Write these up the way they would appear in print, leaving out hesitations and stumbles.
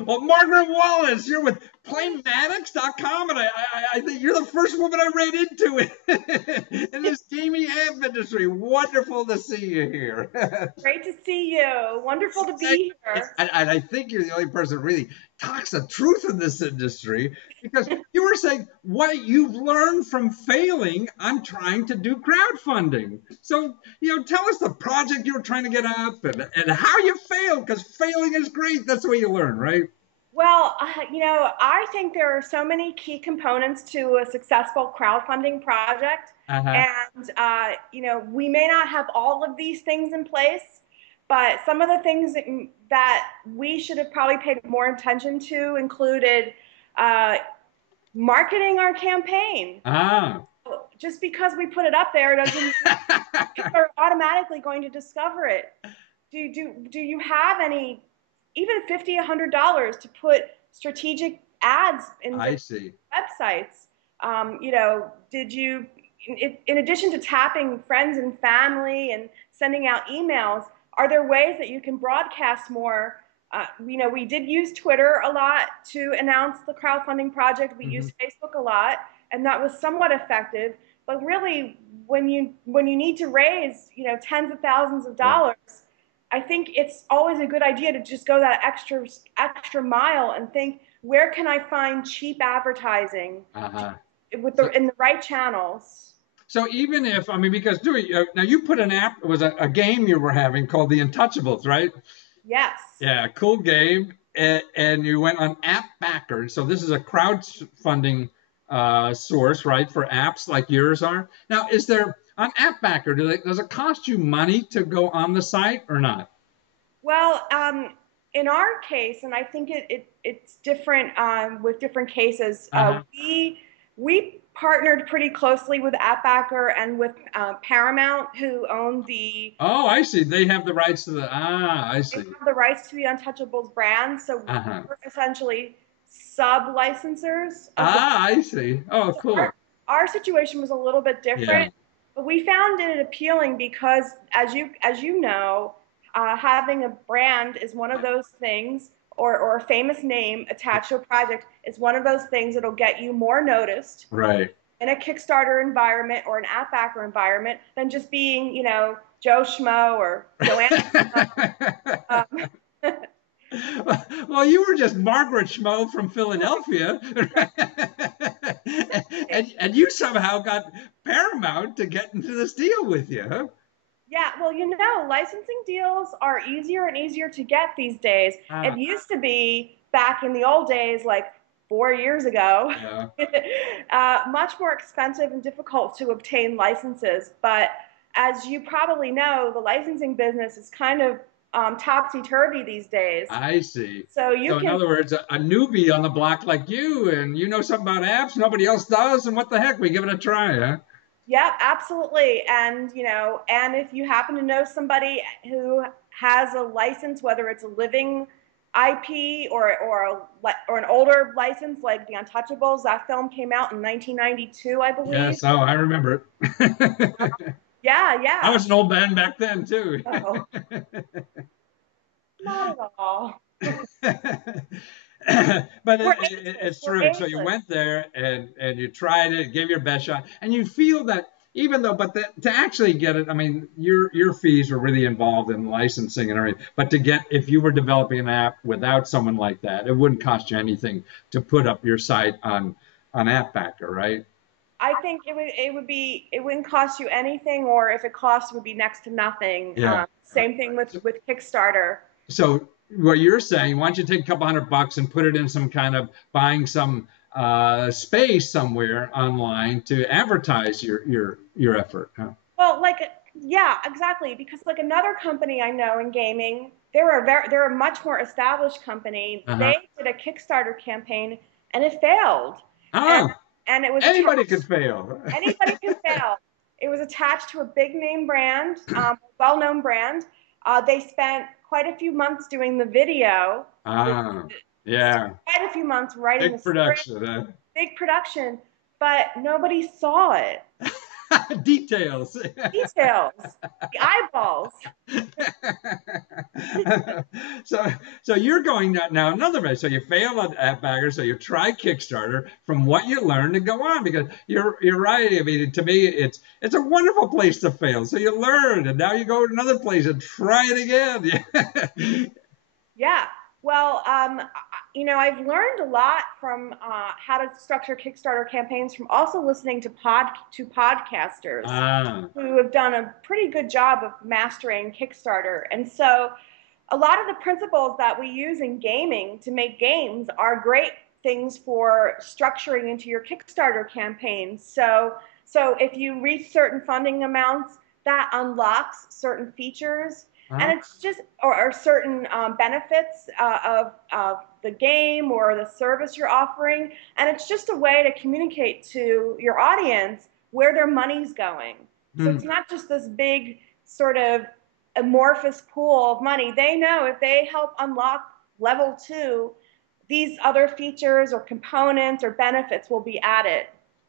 Well, Margaret Wallace, you're with Playmatics.com, and I think you're the first woman I ran into in this gaming app industry. Wonderful to see you here. Great to see you. Wonderful to be here. And I think you're the only person who really talks the truth in this industry because you were saying what you've learned from failing on trying to do crowdfunding. So, tell us the project you were trying to get up and how you failed because failing is great. That's the way you learn, right? Well, I think there are so many key components to a successful crowdfunding project. Uh-huh. And, we may not have all of these things in place, but some of the things that we should have probably paid more attention to included uh, marketing our campaign. Ah. Just because we put it up there doesn't mean people are automatically going to discover it. Do you have any, even 50, $100 to put strategic ads in I different see. websites? Did you, in addition to tapping friends and family and sending out emails, are there ways that you can broadcast more? We did use Twitter a lot to announce the crowdfunding project. We Mhm. used Facebook a lot, and that was somewhat effective. But really, when you need to raise tens of thousands of Yeah. dollars, I think it's always a good idea to just go that extra mile and think, where can I find cheap advertising Uh-huh. with the So, in the right channels? so even if, I mean, because doing, now you put an app, it was a game you were having called The Untouchables, right? Yes. Yeah, cool game. And you went on App Backer. So this is a crowdfunding source, right, for apps like yours are. Now, is there on App Backer, does it cost you money to go on the site or not? Well, in our case, and I think it's different with different cases. Uh-huh. We partnered pretty closely with AppBacker and with Paramount, who own Oh, I see. They have the rights to I they see. have the rights to the Untouchables brand. So Uh-huh. we're essentially sub licensors of the. I see. Oh, So cool. our situation was a little bit Yeah. different, but we found it appealing because, as you know, having a brand is one of those things, or a famous name attached to a project is one of those things that'll get you more noticed Right. in a Kickstarter environment or an app backer environment than just being, Joe Schmo or Joanne Schmo. Um, Well, you were just Margaret Schmo from Philadelphia, and you somehow got Paramount to get into this deal with you, huh? Yeah, well, licensing deals are easier and easier to get these days. Ah, It used to be back in the old days, like 4 years ago, yeah. much more expensive and difficult to obtain licenses. But as you probably know, the licensing business is kind of topsy-turvy these days. I see. So you So, in can, other words, a newbie on the block like you, and you know something about apps, nobody else does, and what the heck, we give it a try, huh? yep, absolutely. And if you happen to know somebody who has a license, whether it's a living IP or an older license like The Untouchables, that film came out in 1992, I believe. Yes, oh, I remember it. Yeah, I yeah. was an old man back then too. No, not at all. But We're it's ageless. We're terrific. So you ageless. went there and you tried it, gave your best shot, and you feel that even though, to actually get it, I mean, your fees were really involved in licensing and everything. But to get, if you were developing an app without someone like that, it wouldn't cost you anything to put up your site on AppBacker, right? I think it wouldn't cost you anything, or if it costs, it would be next to nothing. Yeah. Same thing with Kickstarter. So what you're saying, why don't you take a couple $100 and put it in some kind of buying some space somewhere online to advertise your effort? Huh? Well, yeah, exactly. Because like another company I know in gaming, they're a much more established company. Uh-huh. They did a Kickstarter campaign and it failed, and Ah, and it was anybody could attached. fail. Anybody can fail. It was attached to a big name brand, well-known brand. They spent quite a few months doing the video. They Ah, yeah, quite a few months writing the big script, production. big production, but nobody saw it. Details. Details, the eyeballs. so so you're going now another way. So you fail at Bagger, so you try Kickstarter from what you learn to go on, because you're right. I mean, to me, it's a wonderful place to fail. So you learn, and now you go to another place and try it again. Yeah. Well, I've learned a lot from how to structure Kickstarter campaigns from also listening to podcasters Ah, who have done a pretty good job of mastering Kickstarter. And so a lot of the principles that we use in gaming to make games are great things for structuring into your Kickstarter campaigns. So if you reach certain funding amounts, that unlocks certain features, and ah, it's just or certain benefits of the game or the service you're offering, and it's just a way to communicate to your audience where their money's going. So it's hmm. not just this big sort of amorphous pool of money. They know if they help unlock level 2, these other features or components or benefits will be added.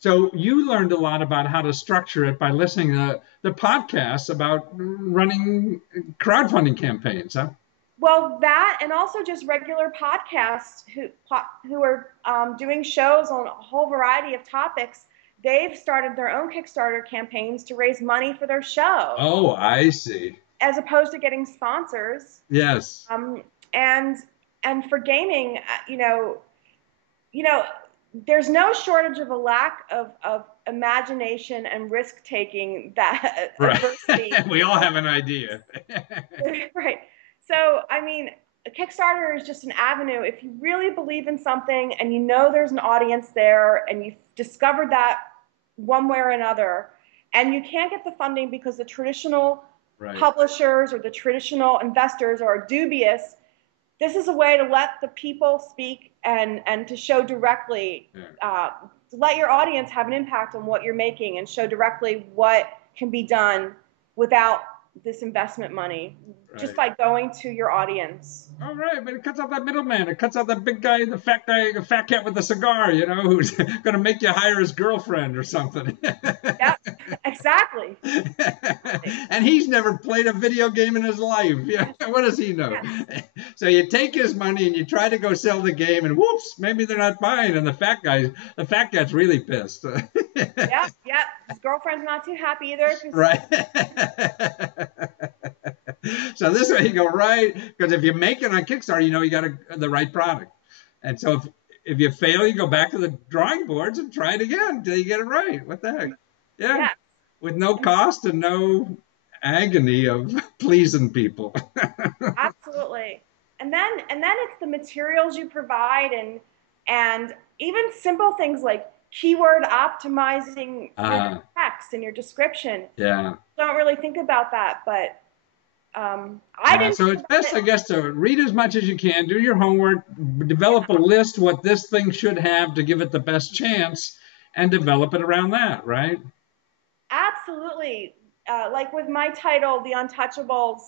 So you learned a lot about how to structure it by listening to the podcasts about running crowdfunding campaigns, huh? Well, that and also just regular podcasts who are doing shows on a whole variety of topics. They've started their own Kickstarter campaigns to raise money for their show, Oh, I see. as opposed to getting sponsors. Yes. Um, and and for gaming, you know, there's no shortage of a lack of imagination and risk taking that Right. adversity. We all have an idea. Right. So, I mean, a Kickstarter is just an avenue. If you really believe in something and you know there's an audience there and you've discovered that one way or another, and you can't get the funding because the traditional Right. publishers or the traditional investors are dubious, this is a way to let the people speak and to show directly, Yeah. to let your audience have an impact on what you're making and show directly what can be done without this investment money, just Right. by going to your audience. All right, but it cuts out that middleman. It cuts out that big guy, the fat cat with the cigar, who's going to make you hire his girlfriend or something. Yep, exactly. And he's never played a video game in his life. Yeah, Yes, what does he know? yes. So you take his money and you try to go sell the game, and whoops, maybe they're not buying, and the fat cat's really pissed. Yep, yep. His girlfriend's not too happy either. Right. So this way you go right, because if you make it on Kickstarter, you got the right product. And so if you fail, you go back to the drawing boards and try it again until you get it right. What the heck? Yeah, Yes. with no cost and no agony of pleasing people. Absolutely. And then it's the materials you provide and even simple things like keyword optimizing your uh, text and your description. yeah. Don't really think about that, but I Yeah, didn't so think it's about best, it. I guess, to read as much as you can, do your homework, develop a list what this thing should have to give it the best chance, and develop it around that, right? Absolutely. Like with my title, The Untouchables,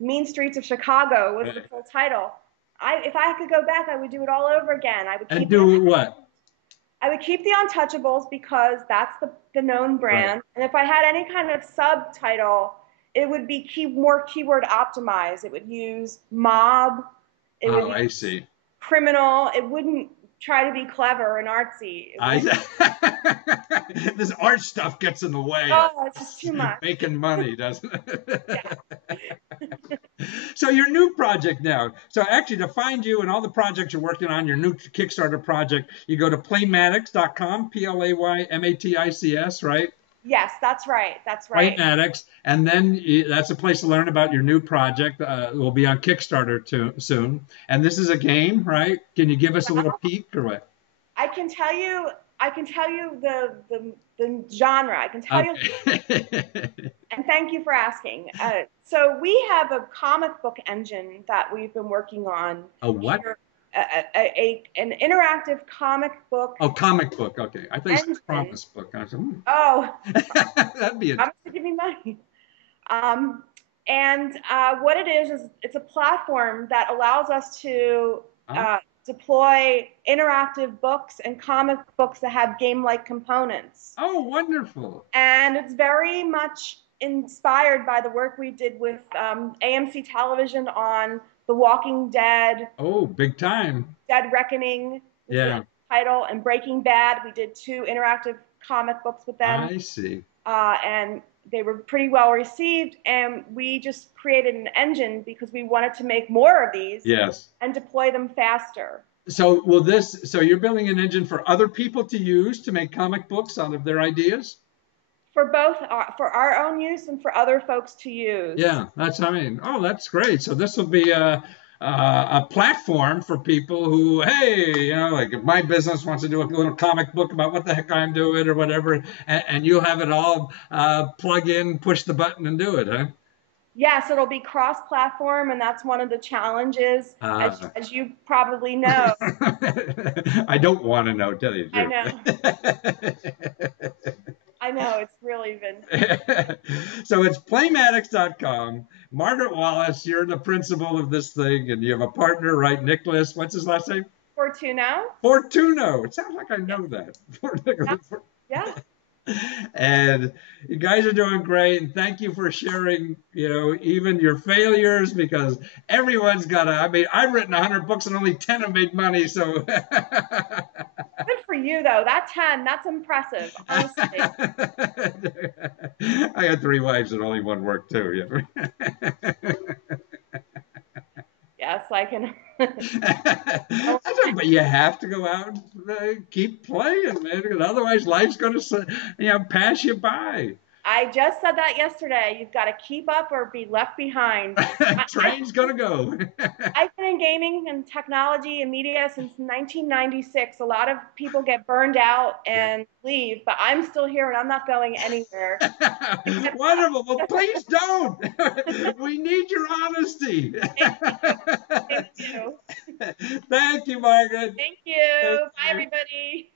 Mean Streets of Chicago was the Right. full title. If I could go back, I would do it all over again. And do what? I would keep the Untouchables because that's the known Right. brand. And if I had any kind of subtitle, it would be more keyword optimized. It would use mob. It would Oh, I use see. criminal. It wouldn't try to be clever and artsy. I this art stuff gets in the way of Oh, it's just too much. making money, doesn't it? Yeah. So your new project now. So actually, to find you and all the projects you're working on, your new Kickstarter project, you go to playmatics.com, Playmatics, right? Yes, that's right. That's right. Playmatics, and then that's a place to learn about your new project. It will be on Kickstarter soon. And this is a game, right? Can you give us a little peek or what? I can tell you. I can tell you the genre. I can tell you. Okay. And thank you for asking. So we have a comic book engine that we've been working on. A what? Here, an interactive comic book Oh, comic book. Okay. I thought you said engine. promise book. I said, Oh, that'd be a. promise to give me money. Um, and what it is it's a platform that allows us Huh? deploy interactive books and comic books that have game-like components. Oh, wonderful. And it's very much inspired by the work we did with AMC television on The Walking Dead. Oh, big time. Dead Reckoning is Yeah. the title, and Breaking Bad. We did 2 interactive comic books with them. I see. And they were pretty well received, and we just created an engine because we wanted to make more of these. Yes. And deploy them faster. So so you're building an engine for other people to use to make comic books out of their ideas? For both, for our own use and for other folks to use. Yeah, that's great. So this will be a platform for people who, hey, like if my business wants to do a little comic book about what the heck I'm doing or whatever, and you have it all plug in, push the button and do it, huh? Yes, it'll be cross-platform, and that's one of the challenges, as you probably know. I don't want to know, tell you the truth. I know, it's really been. So it's playmadix.com. Margaret Wallace, you're the principal of this thing, and you have a partner, right? Nicholas, what's his last name? Fortuno. It sounds like I know that. Yeah. And you guys are doing great, and thank you for sharing, even your failures, because everyone's got I've written 100 books and only 10 have made money, so. Good for you, though. That 10, that's impressive, honestly. I had 3 wives and only 1 worked, too. Yeah. Yes, I can. But you have to go out and keep playing, man, because otherwise life's going to, pass you by. I just said that yesterday. You've got to keep up or be left behind. Train's going to go. I've been in gaming and technology and media since 1996. A lot of people get burned out and leave, but I'm still here and I'm not going anywhere. Wonderful. Well, please don't. We need your honesty. Thank you. Thank you, Margaret. Thank you. Bye, everybody.